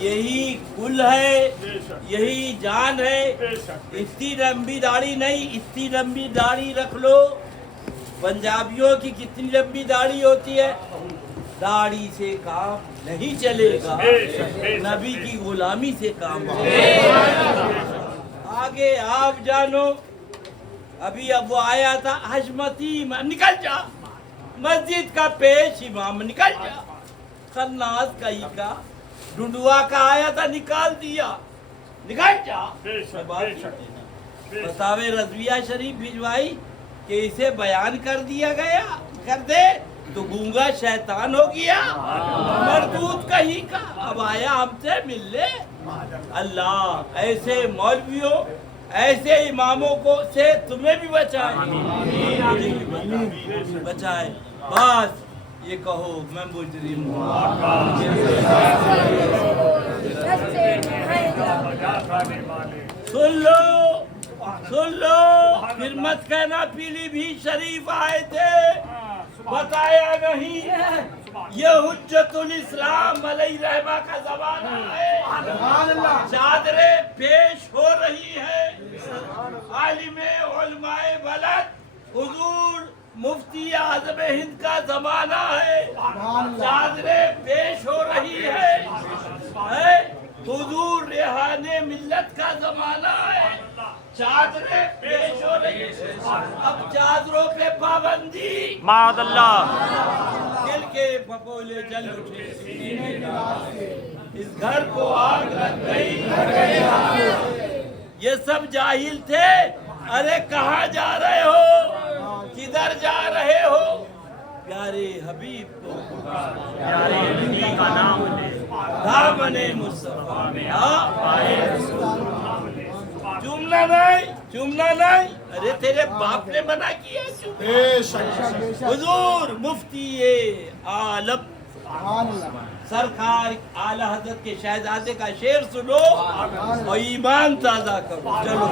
یہی کل ہے، یہی جان ہے. اتنی لمبی داڑھی نہیں، اتنی لمبی داڑھی رکھ لو. پنجابیوں کی کتنی لمبی داڑھی ہوتی ہے. داڑھی سے کام نہیں چلے گا، نبی کی غلامی سے کام چلے گا. آگے آپ جانو. ابھی اب وہ آیا تھا حشمتی نکل جا، مسجد کا پیش امام نکل جا. خناس کہیں کا ڈنڈوا کا آیا تھا، نکال دیا، نکل جا. فتاوی رضویہ شریف بھجوائی کہ اسے بیان کر دیا گیا، کر دے تو گونگا شیطان ہو گیا، مردود کہیں کا. اب آیا ہم سے مل لے. اللہ ایسے مولویوں، ایسے اماموں کو سے تمہیں بھی بچائے، بچائے. بس یہ کہو میں مجرم ہوں. سن لو، سن لو. پھر مت کہنا پیلی بھی شریف آئے تھے، بتایا نہیں. یہ حجت الاسلام علیہ رحمہ کا زمانہ ہے. چادریں پیش ہو رہی ہے. عالم علماء بلد حضور مفتی اعظم ہند کا زمانہ ہے. چادریں پیش ہو رہی ہے. حضور ریحان ملت کا زمانہ ہے. چادریں پیش ہو رہی ہے. اب چادروں پہ پابندی معاذ اللہ. دل کے پپولے جل اٹھے، اس گھر کو آگ لگ گئی. یہ سب جاہل تھے. ارے کہاں جا رہے ہو، کدھر جا رہے ہو. پیارے حبیب کو پیارے نبی کا نام لے، دامن مصطفیٰ میں چومنا نہیں، چومنا نہیں. ارے تیرے باپ نے منع کیا. حضور مفتی عالم سرکار اعلی حضرت کے شہزادے کا شعر سنو اور ایمان تازہ کرو. چلو.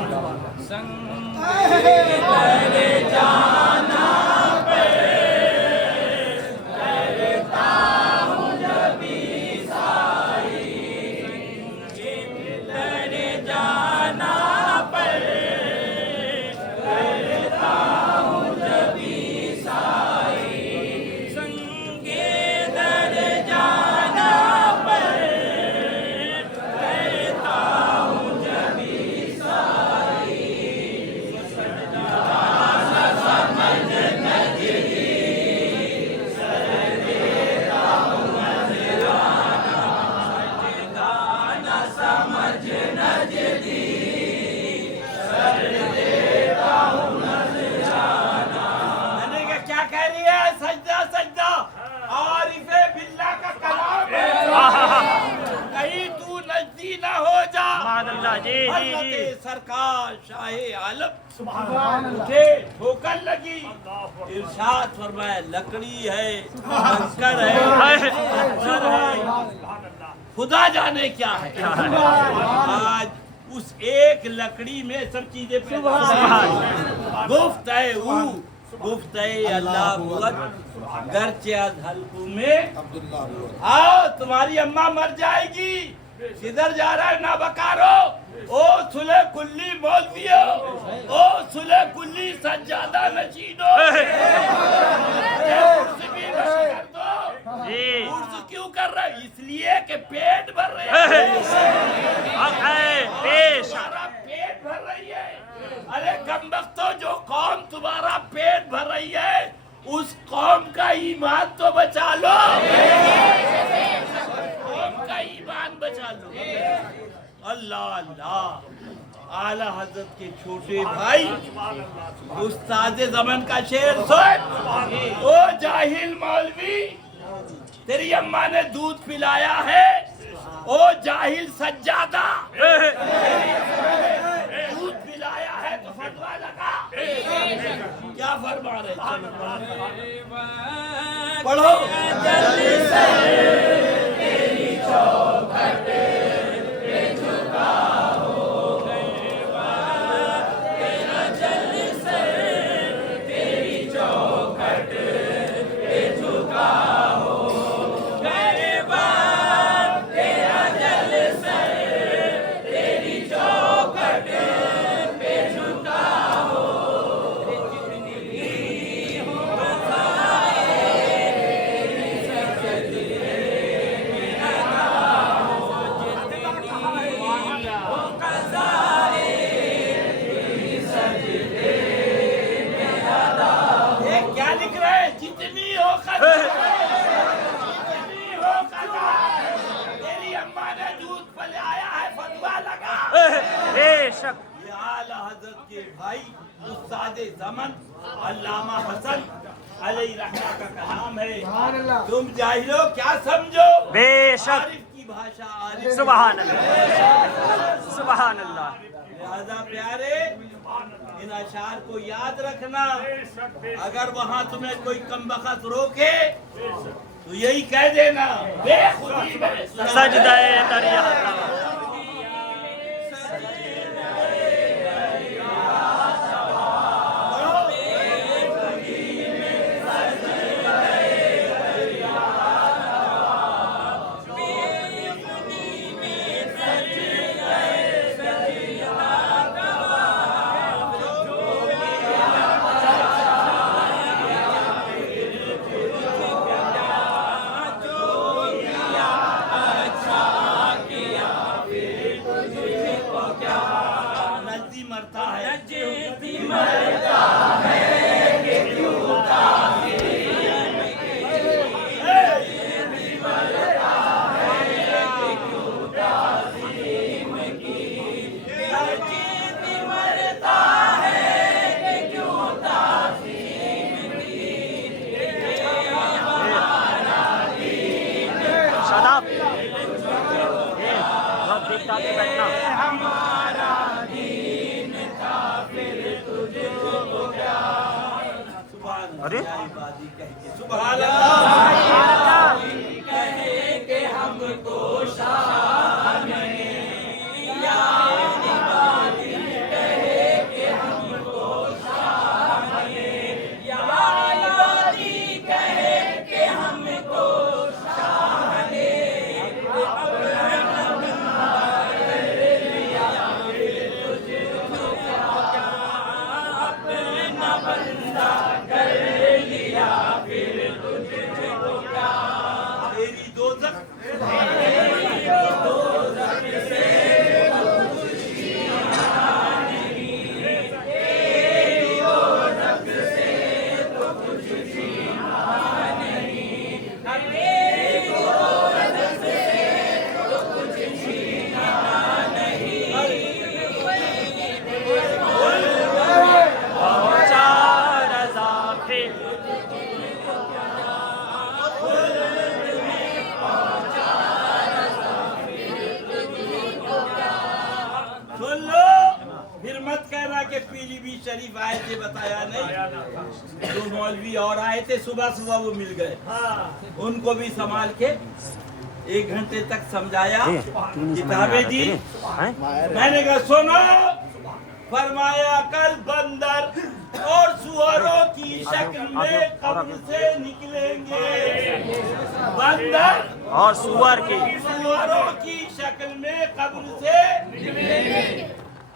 سرکار شاہ عالم اٹھے، ٹھوکر لگی. ارشاد فرمایا لکڑی ہے، کنکر ہے، پتھر ہے، خدا جانے کیا ہے. آج اس ایک لکڑی میں سب چیزیں پیدا گفت ہے. گفت ہے اللہ بوت گرچہ از حلقوں میں. آؤ تمہاری اماں مر جائے گی. کدھر جا رہا ہے نابکارو. او صلح کلی مولویو، او صلح کلی سجادہ نشینو. عرض کیوں کر رہا ہے؟ اس لیے کہ پیٹ بھر رہے ہیں. تمہارا پیٹ بھر رہی ہے. ارے کمبختو، جو قوم تمہارا پیٹ بھر رہی ہے اس قوم کا ایمان تو بچا لو. قوم کا ایمان بچا لو. اللہ اللہ. اعلی حضرت کے چھوٹے بھائی استاد زمن کا شعر سن. او جاہل مولوی، تیری اماں نے دودھ پلایا ہے. او جاہل سجادہ، دودھ پلایا ہے تو فتویٰ لگا. کیا فرما رہے پڑھو. تیرا اماں نے دودھ پلایا ہے فتوا لگا بے شک یہ اعلیٰ حضرت کے بھائی استاد زمن علامہ حسن علیہ رحمہ کا کلام ہے تم جاہلو کیا سمجھو بے شک عارف کی بھاشا عارف سبحان اللہ سبحان اللہ لہذا پیارے ان اشعار کو یاد رکھنا اگر وہاں تمہیں کوئی کم بخت روکے تو یہی کہہ دینا بے خودی میں سجدہ دریا نزدی مرتا ہے شاداب دیکھتا کے بیٹھنا ارے سبحان اللہ تیری دوزخ پہنچا رضا پھر سن لو پھر مت کہنا کہ پیلی بھی شریف آئے تھے بتایا نہیں دو مولوی اور آئے تھے صبح صبح وہ مل گئے ان کو بھی سنبھال کے 1 گھنٹے تک سمجھایا کتابیں دی میں نے کہا سنو فرمایا کل بندر اور سواروں کی شکل میں قبر سے نکلیں گے بندر اور سور کی سواروں کی شکل میں قبر سے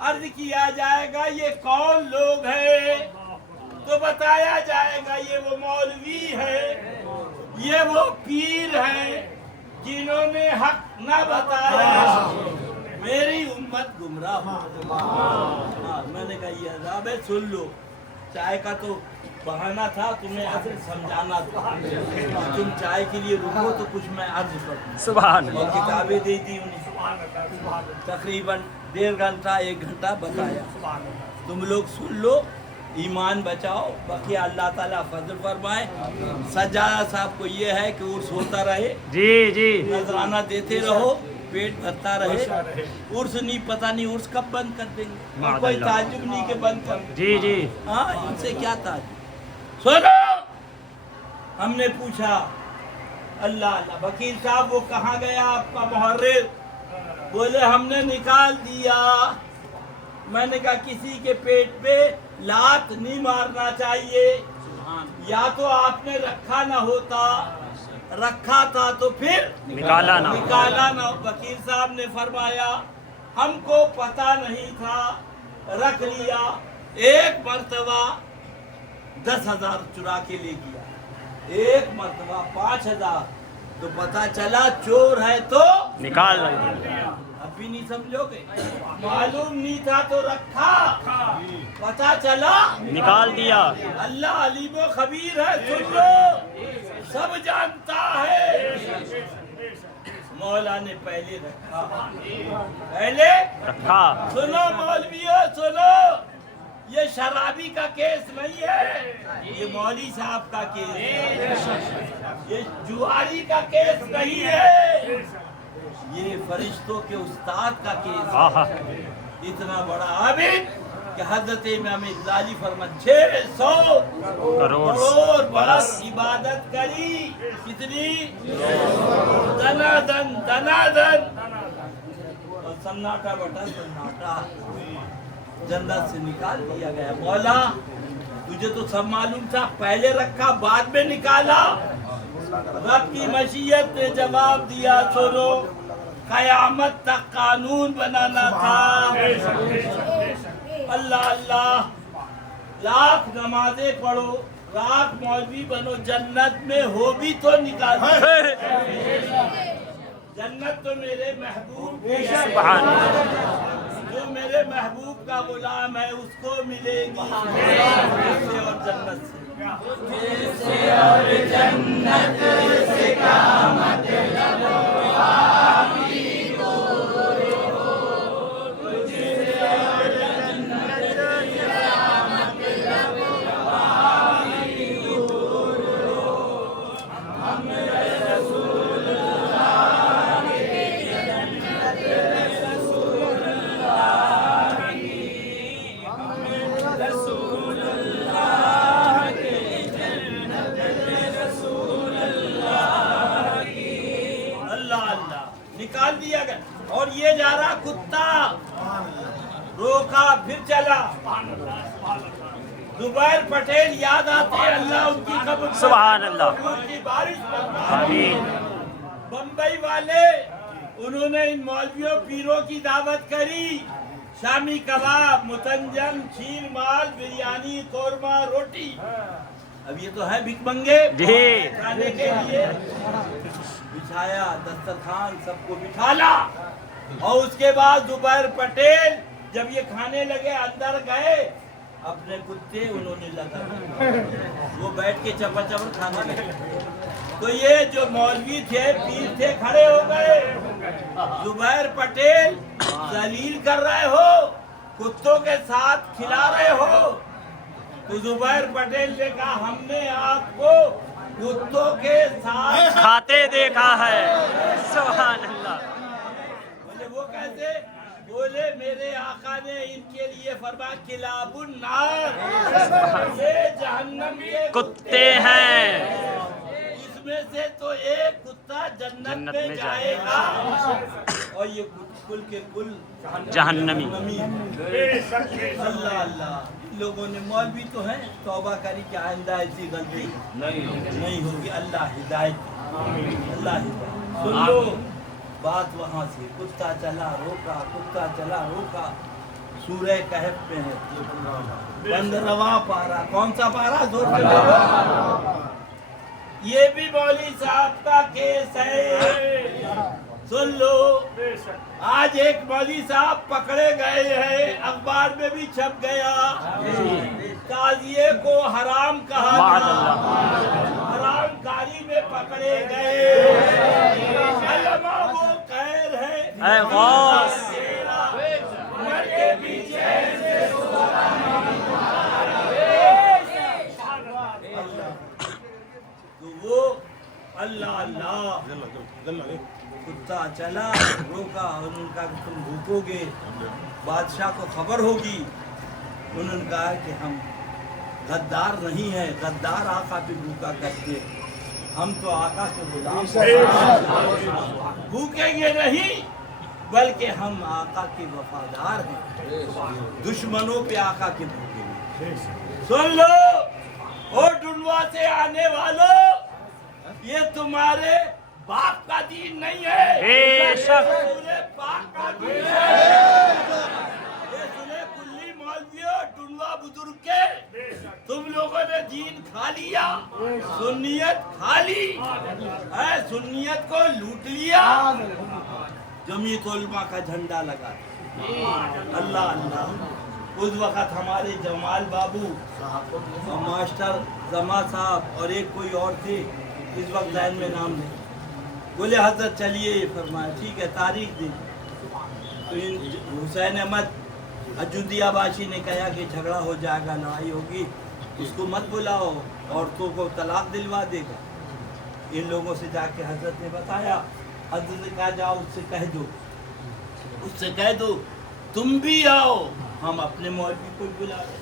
عرض کیا جائے گا یہ کون لوگ ہیں تو بتایا جائے گا یہ وہ مولوی ہے یہ وہ پیر ہیں جنہوں نے حق نہ بتایا میری امت گمراہ ہو میں نے کہا یہ عذاب ہے سن لو چائے کا تو بہانہ تھا تمہیں اصل سمجھانا تھا تم چائے کے لیے رکو تو کچھ میں عرض کروں سبحان اور اللہ کتابیں دی تھی انہیں تقریباً 1.5 گھنٹہ 1 گھنٹہ بتایا تم لوگ سن لو ایمان بچاؤ باقی اللہ تعالیٰ فضل فرمائے سجادہ صاحب کو یہ ہے کہ عرس ہوتا رہے جی جی نذرانہ دیتے رہو پیٹ بھرتا رہے عرس نہیں پتہ نہیں عرس کب بند کر دیں گے اور کوئی تعجب نہیں کہ بند کر دیں جی جی ہاں ان سے کیا تعجب سنو ہم نے پوچھا اللہ اللہ وکیل صاحب وہ کہاں گیا آپ کا محرر بولے ہم نے نکال دیا میں نے کہا کسی کے پیٹ پہ لات نہیں مارنا چاہیے یا تو آپ نے رکھا نہ ہوتا رکھا تھا تو پھر نکالا نہ نہ وکیل صاحب نے فرمایا ہم کو پتہ نہیں تھا رکھ لیا 1 مرتبہ 10,000 چرا کے لے گیا 1 مرتبہ 5,000 تو پتہ چلا چور ہے تو نکال دیا اب بھی نہیں سمجھو گے معلوم نہیں تھا تو رکھا پتہ چلا نکال دیا اللہ علیم و خبیر ہے سن لو سب جانتا ہے मौला ने पहले रखा, पहले रखा। सुनो मौलवियों सुनो, ये शराबी का केस नहीं है, ये मौली साहब का केस है, ये जुआरी का केस नहीं है, ये फरिश्तों के उस्ताद का केस आहा। है। इतना बड़ा आबिद कि हजरत इमाम इज़ाली फरमान 600 करोड़ बरस इबादत करी, कितनी दनादन दनादन, और सन्नाटा बटा सन्नाटा, जन्नत से निकाल दिया गया। मौला तुझे तो सब मालूम था, पहले रखा बाद में निकाला। रब की मशीयत ने जवाब दिया, सुनो कयामत तक कानून बनाना था। अल्लाह अल्लाह, लाख नमाजें पढ़ो, लाख मौलवी बनो, जन्नत में हो भी तो निकालो। जन्नत तो मेरे महबूब की है, सुभान अल्लाह। जो मेरे महबूब का गुलाम है उसको मिलेगी इससे और जन्नत से। निकाल दिया गया। और ये जा रहा कुत्ता, रोका फिर चला। जुबैर पटेल याद आते हैं, अल्लाह उनकी कब्र सुभान अल्लाह। की बारिश आमीन। बम्बई वाले उन्होंने इन मौलवियों पीरों की दावत करी, शामी कबाब, मुतंजन, खीर माल, बिरयानी, कोरमा, रोटी। अब ये तो है भिखमंगे जी। खाने के लिए बिछाया दस्तरखान, सबको बिठाला। और उसके बाद जुबैर पटेल जब ये खाने लगे, अंदर गए, अपने कुत्ते उन्होंने लगा, वो बैठ के चपा चपड़ खाने लगे। तो ये जो मौलवी थे, पीर थे, खड़े हो गए। जुबैर पटेल जलील कर रहे हो, कुत्तों के साथ खिला रहे हो। तो जुबैर पटेल ने कहा, हमने आपको कुत्तों के साथ खाते देखा है। सुभान अल्लाह। बोले वो कैसे? बोले मेरे आका ने इनके लिए फरमाया, किलाबुन नार, ये जहन्नम के कुत्ते हैं। इसमें से तो एक कुत्ता जन्नत में जाएगा, और ये कुल के कुल जहन्नमी। अल्लाह अल्लाह। लोगों ने, मौलवी तो हैं, तौबा करी कि आइंदा ऐसी गलती नहीं होगी। अल्लाह हिदायत, अल्लाह हिदायत। सुन लो बात वहाँ से। कुत्ता चला रोका, कुत्ता चला रोका। सूरह कहफ में है 15वां पारा। कौन सा पारा? जोर से बोलो। ये भी मौली साहब का केस है, सुन लो। आज एक मौली साहब पकड़े गए हैं, अखबार में भी छप गया। काजिए को हराम कहा था, हरामकारी में पकड़े गए। अल्लामा वो खैर है, मर के पीछे तो वो अल्लाह अल्लाह। कुत्ता चला रोका, उन्होंने कहा कि तुम भूकोगे, बादशाह को खबर होगी। उन्होंने कहा कि हम गद्दार नहीं है, गद्दार आका पे भूखा करते, हम तो आका के गुलाम भूखेंगे नहीं, बल्कि हम आका के वफादार हैं, दुश्मनों पे आका के भूखेंगे। सुन लो और डुलवा से आने वालों, ये तुम्हारे बाप का दीन नहीं है, ये पाक का दीन है। ये सुने कुल्ली मौलवियों, टुनवा बुजुर्ग के, तुम लोगों ने दीन खा लिया, सुन्नियत खा ली, सुन्नियत को लूट लिया, जमीयत उलमा का झंडा लगा। अल्लाह अल्लाह। उस वक़्त हमारे जमाल बाबू और मास्टर जमा साहब और एक कोई और थे, इस वक्त लाइन में नाम नहीं, बोले हजरत चलिए, फरमाया ठीक है, तारीख दी। तो हुसैन अहमद अयोध्यावासी ने कहा कि झगड़ा हो जाएगा, लड़ाई होगी, उसको मत बुलाओ, औरतों को तलाक दिलवा देगा। इन लोगों से जाके हजरत ने बताया, हजरत ने कहा जाओ उससे कह दो तुम भी आओ, हम अपने मौलवी को बुला रहे।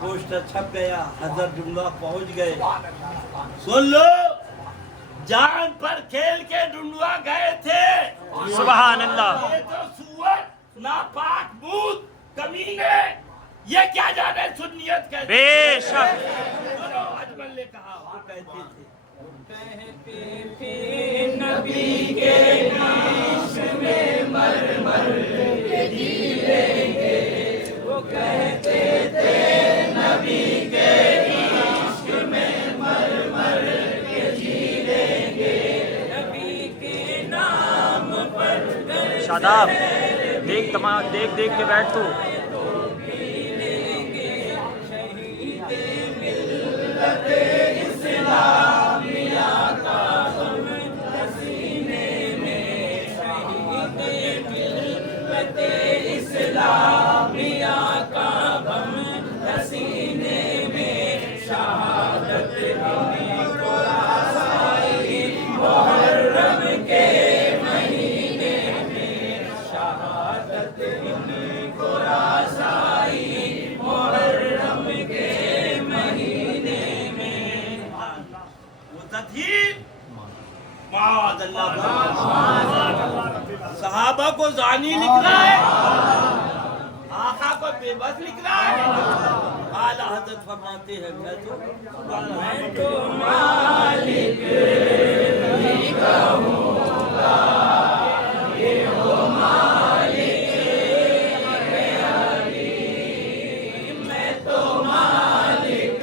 पोस्टर छप गया, हजरत डुंडवा पहुंच गए। सुन लो, जान पर खेल के डुंडवा गए थे। सुभान अल्लाह। ये तो सुअर नापाक मूत कमीने, ये क्या जाने सुन्नियत कहते। बेशक। सुनो, अजमल ने कहा, वो कहते थे नबी के इश्क में मर मर के जी लेंगे। वो कहते थे नबी के इश्क में मर मर के जी लेंगे। नबी के नाम पर शादाब, देख तमाम देख देख के बैठ तू। सहाबा को जानी लिख रहा है, आका को बेबस लिख रहा है। आला हजरत फरमाते हैं मैं तो मालिक ही कहूँगा, ये हो मालिक है अली। मैं तो मालिक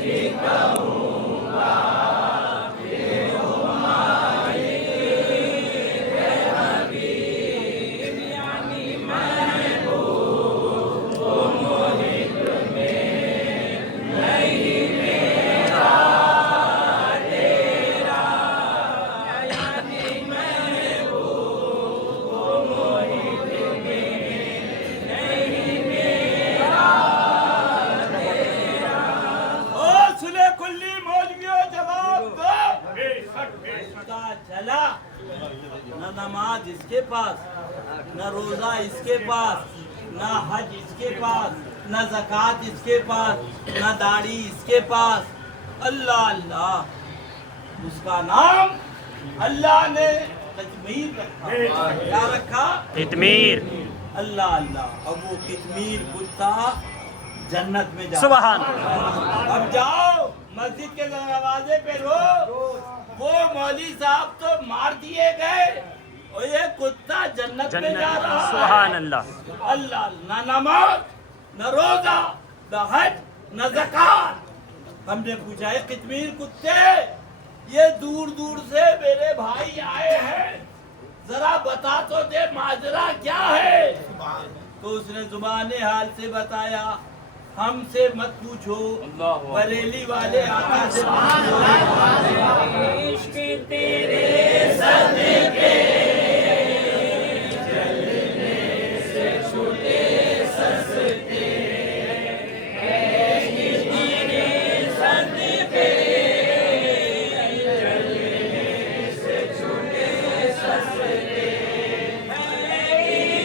ही कहूँगा, चला न नमाज इसके पास, न रोजा इसके पास, न हज इसके पास, न ज़कात इसके पास, न दाढ़ी इसके पास। अल्लाह अल्लाह, उसका नाम अल्लाह ने कितमीर रखा। क्या रखा? कितमीर। अल्लाह अल्लाह। अब वो कितमीर कुत्ता जन्नत में जा। सुभान। अब जाओ मस्जिद के दरवाजे पे रो, वो मौली साहब तो मार दिए गए और ये कुत्ता जन्नत में जा रहा है। सुभान अल्लाह। अल्लाह, न नमाज, न रोजा, न हज, न ज़कात। हमने पूछा है कितमीर कुत्ते, ये दूर दूर से मेरे भाई आए हैं, जरा बता तो दे माजरा क्या है। तो उसने जुबाने हाल से बताया, हमसे मत पूछो, बरेली वाले आका से पूछो। इश्क तेरे सदके चलने से छूटे सस्ते, इश्क तेरे सदके चलने से छूटे सस्ते,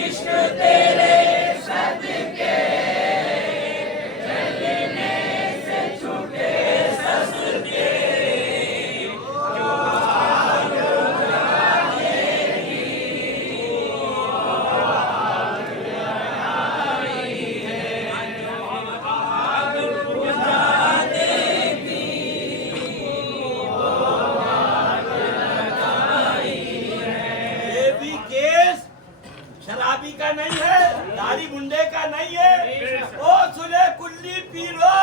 इश्क तेरे सदके शराबी का नहीं है, दाढ़ी मुंडे का नहीं है। ओ सुले कुल्ली पीरो,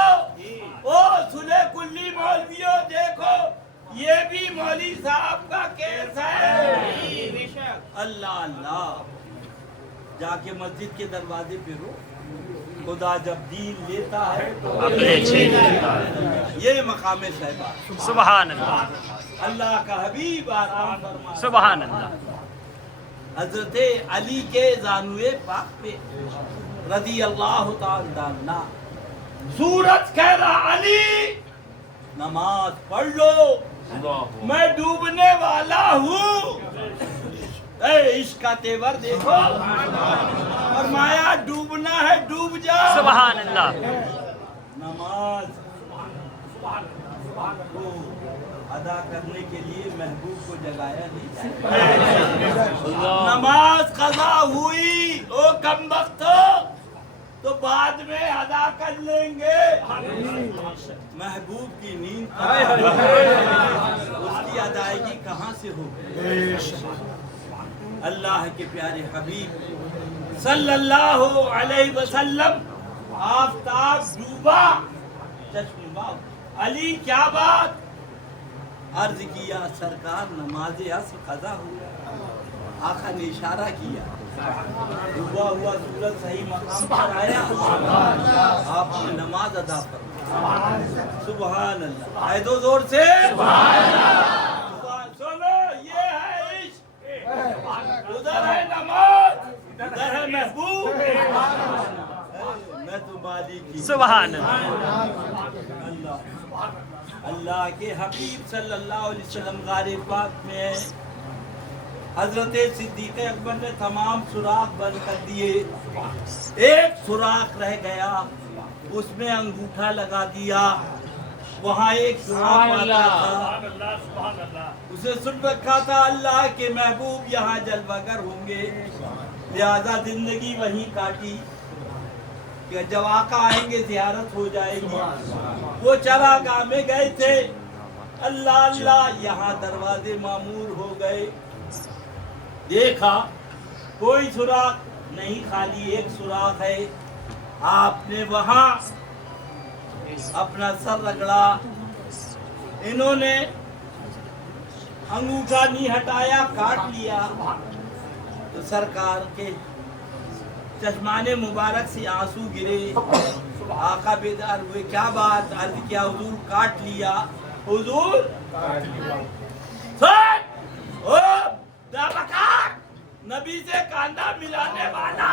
ओ सुले कुल्ली मौलवियों, देखो ये भी मौली साहब का केस है। अल्लाह अल्लाह, जाके मस्जिद के दरवाजे पे रो, खुदा जब दीन लेता है तो अपने छीन लेता है। ये मकाम साहिबा। सुभान अल्लाह। अल्लाह का हबीब आराम फरमाए। सुभान अल्लाह। हजरत अली के जानुए पाक पे रदी अल्लाह ताला सूरज कह रहा अली नमाज पढ़ लो, मैं डूबने वाला हूँ। इश्क का तेवर देखो, फरमाया डूबना है डूब जा। सुभान अल्लाह। नमाज को अदा करने के लिए महबूब को जगाया नहीं जाए। नमाज कज़ा हुई ओ कम वक्त तो बाद में अदा कर लेंगे। महबूब की नींद उसकी अदायगी कहाँ से हो? अल्लाह के प्यारे हबीब सल्लल्लाहु अलैहि वसल्लम आफताब डूबा, चश्मे अली क्या बात? अर्ज किया सरकार नमाज असर कज़ा हुआ। आका ने इशारा किया, डूबा हुआ सूरज सही मकाम पर आया, आपने नमाज अदा फरमाई। सुभान अल्लाह। आए दो जोर से सुनो, ये है इश्क, उधर है नमाज, इधर है महबूब। मैं तो मालिक ही। सुभान अल्लाह। अल्लाह के हबीब सल्लल्लाहु अलैहि वसल्लम गारे पाक में हजरत सिद्दीक़ अकबर ने तमाम सुराख बंद कर दिए, एक सुराख रह गया, उसमें अंगूठा लगा दिया। वहाँ एक सुराख आता था, उसे सुन रखा था अल्लाह के महबूब यहाँ जलवागर होंगे, लिहाजा जिंदगी वहीं काटी कि जब आका आएंगे जियारत हो जाएगी। वो चरागाह में गए थे, अल्लाह अल्लाह, यहाँ दरवाजे मामूर हो गए। देखा कोई सुराख नहीं, खाली एक सुराख है। आपने वहाँ अपना सर रगड़ा, इन्होंने अंगूठा नहीं हटाया, काट लिया। तो सरकार के चश्माने मुबारक से आंसू गिरे। आका बेदार हुए, क्या बात? अर्ज किया हुजूर काट लिया। हुजूर नबी से कांधा मिलाने वाला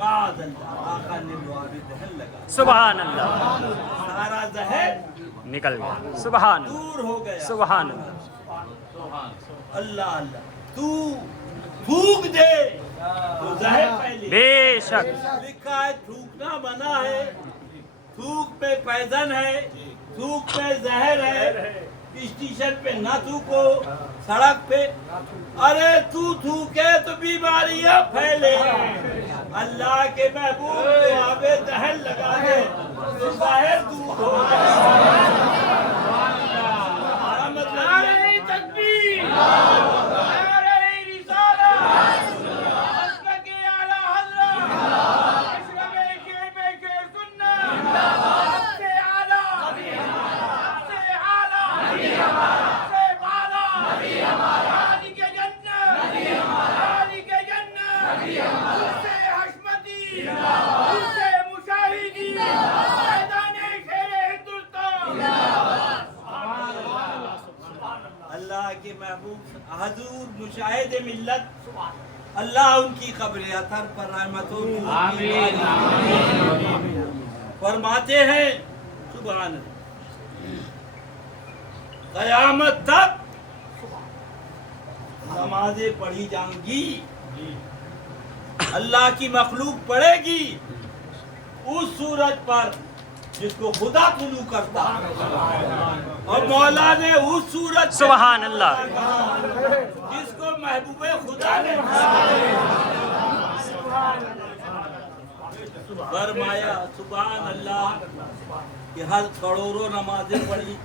आका ने मुआविज़ दहन लगा। सुभान अल्लाह। सारा जहर निकल गया। सुभान अल्लाह। दूर हो गया। सुभान अल्लाह। अल्लाह अल्लाह। तू थूक दे तो जहर पहले। बेशक। लिखा है थूकना मना है, थूक पे पैजन है, थूक पे जहर है। स्टेशन पे ना थूको, सड़क पे। अरे तू थूके तो बीमारियां फैले। अल्लाह के महबूब को आगे जहर लगा दे, जहर दूर हो के महबूब हजूर मुशाहिद मिल्लत, अल्लाह उनकी कब्र अतर पर रहमतों फरमाते हैं। सुभान क़यामत तक नमाजें पढ़ी जाएंगी, अल्लाह की मखलूक पढ़ेगी उस सूरज पर जिसको खुदा तुलू करता, और मौला ने उस सूरज सुभान अल्लाह जिसको महबूबे खुदा ने फरमाया। सुभान अल्लाह कि हर करोड़ों नमाजें पढ़ी,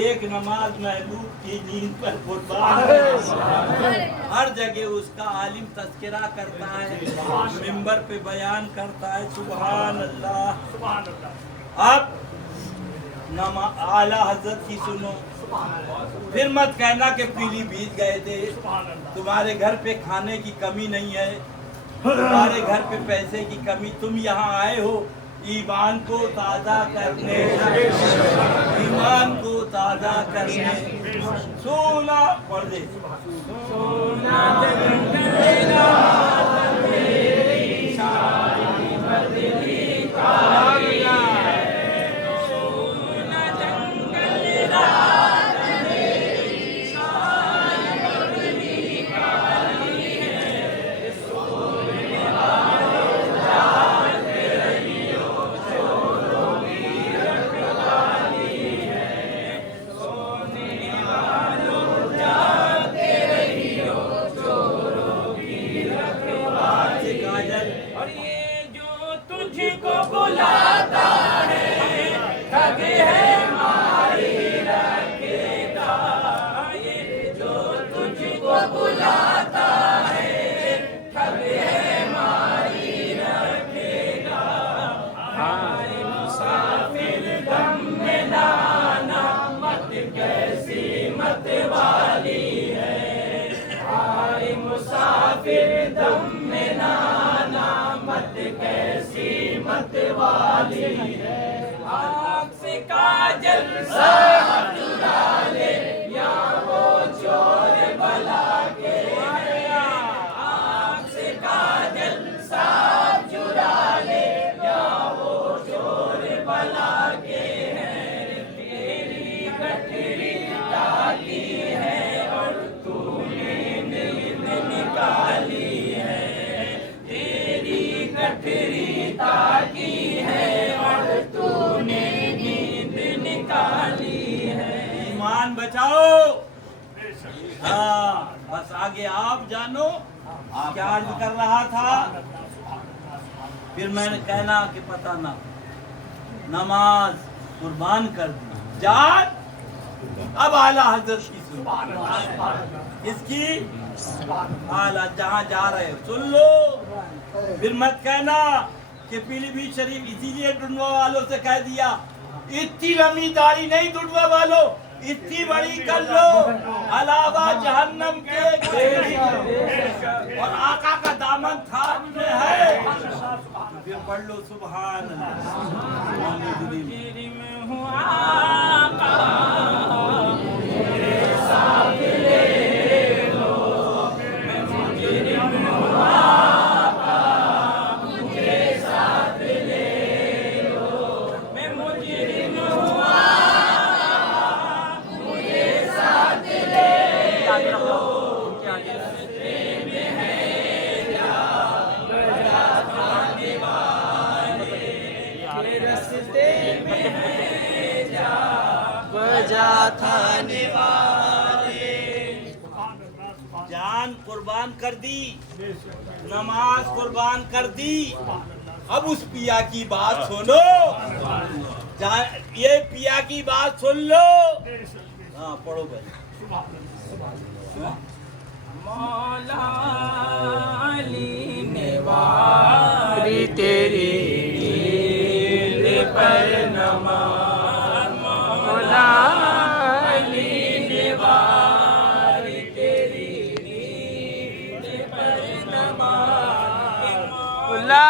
एक नमाज महबूब की नींद पर कुर्बान। हर जगह उसका आलिम तज़किरा करता है, मिंबर पे बयान करता है। सुभान अल्लाह। अब आला हजरत की सुनो, फिर मत कहना कि पीलीभीत गए थे, तुम्हारे घर पे खाने की कमी नहीं है, तुम्हारे घर पे पैसे की कमी, तुम यहाँ आए हो ईमान को ताज़ा करने, ईमान को تازہ کرنے سونا پڑھ دے سونا جنگل رات میری شادی بدلی کالی ہے سونا جنگل رات میری شادی بدلی کالی ہے سونے والوں جاتے رہیو چوروں کی رکھوالی ہے سونے والوں جاتے رہیو چوروں کی رکھوالی کاجل اور یہ جو تجھ کو بلاتا ہے ٹھگ ہے ماری رکھے گا یہ جو تجھ کو بلاتا ہے ٹھگ ہے ماری رکھے گا ہائے مسافر دم میں نانا مت کیسی مت والی ہے ہائے مسافر دم میں نانا مت کیسی مت والی ہے آنکھ سے کاجل صاحب چرا لے یا وہ چور بلا کے ہے آنکھ سے کاجل صاحب چرا لے یا وہ چور بلا کے ہے تیری گٹھری ڈالی ہے اور تو نے نیند نکالی ہے تیری گٹھری تاکی ہے اور تو نے نیند نکالی ہے ایمان بچاؤ ہاں بس آگے آپ جانو کیا عرض کر رہا تھا پھر میں نے کہنا کہ پتہ نہ نماز قربان کر دی جان اب اعلیٰ حضرت کی سنو اس کی اعلیٰ جہاں جا رہے ہو سن لو پھر مت کہنا کہ پیلی بھیت شریف اسی لیے ڈنڈوا والوں سے کہہ دیا اتنی لمبی داڑھی نہیں ڈنڈوا والوں اتنی بڑی کر لو علاوہ جہنم کے اور آقا کا دامن تھام میں ہے پھر پڑھ لو سبحان اللہ مجرم ہوں آقا میرے ساتھ لے لو میں مجرم ہوں آقا مجھے ساتھ لے لو میں مجرم ہوں آقا مجھے ساتھ لے لو رستے میں ہے جا بجا تھا دیوارے رستے میں ہے جا بجا تھا دیوارے جان قربان کر دی نماز قربان کر دی اب اس پیا کی بات سنو یہ پیا کی بات سن لو ہاں پڑھو بھائی مولا علی نے واری تیری دید پر نماز مولا علی نے واری تیری دید پر نماز مولا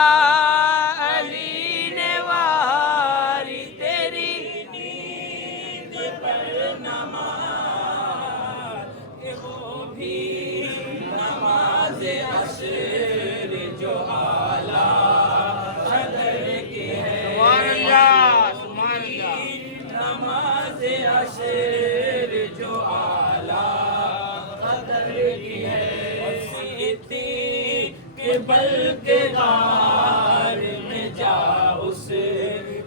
علی نے واری تیری دید پر نماز کہ وہ بھی نماز عصر جو اعلیٰ قدر کی ہے نماز عصر جو اعلیٰ قدر کی ہے صدیق بل کے غار میں جا اس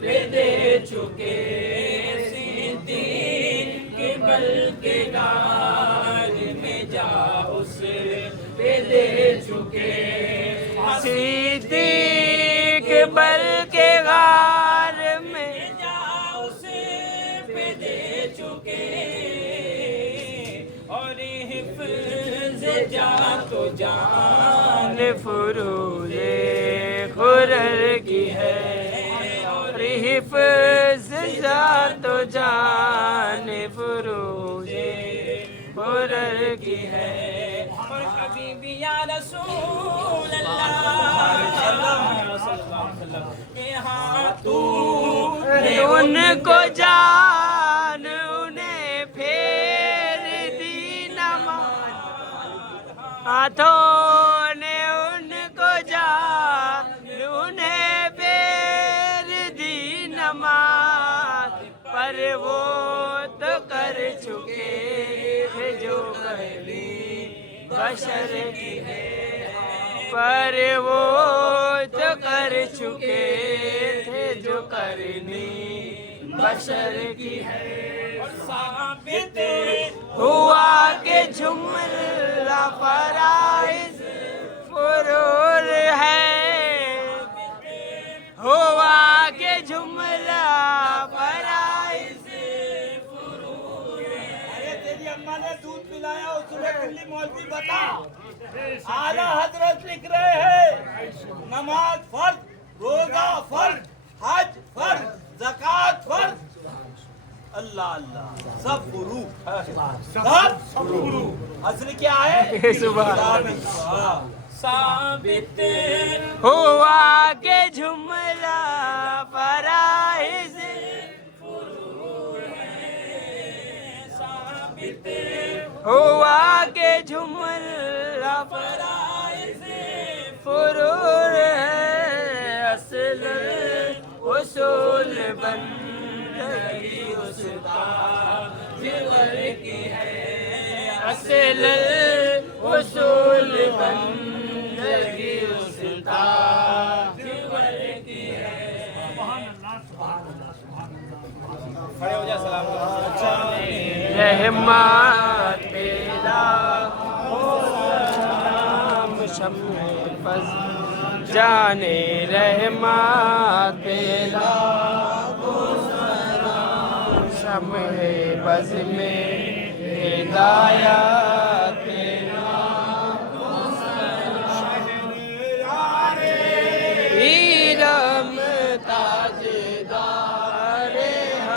پہ دے چکے صدیق بل کے غار میں جا اس پہ دے چکے صدیق بل کے غار میں جا اس پہ دے چکے اور حفظ جا تو جان فروز خرر کی ہے اور حفظ جا تو جان فروز خرر کی ہے اور کبھی بھی یا رسول اللہ کہ ہاں تو ان کو جان انہیں ہاتھوں نے ان کو انہیں پیر دی نماز پر وہ تو کر چکے تھے جو کرنی بشر کی ہے پر وہ تو کر چکے تھے جو کرنی بشر کی ہے ثابت ہوا کہ جملہ فرائض فرور ہے ہوا کہ جملہ فرائض فرور ہے ارے تیری اماں نے دودھ پلایا اصول کلی مولوی بتا اعلیٰ حضرت لکھ رہے ہیں نماز فرض روزہ فرض حج فرض زکات فرض اللہ اللہ سب فرو سب فرو اصل کیا ہے ثابت ہوا کہ جملہ فرائض ثابت ہوا کہ جملہ فرائض فرور ہے اصل اصول بندگی اس کا جگر کی ہے اصل اصول بندگی اس کا جگر کی ہے رحمت پیدا ہو سلام شمع فضل جانے رحمت پیدا ہو سلام شمع بز میں ہدایت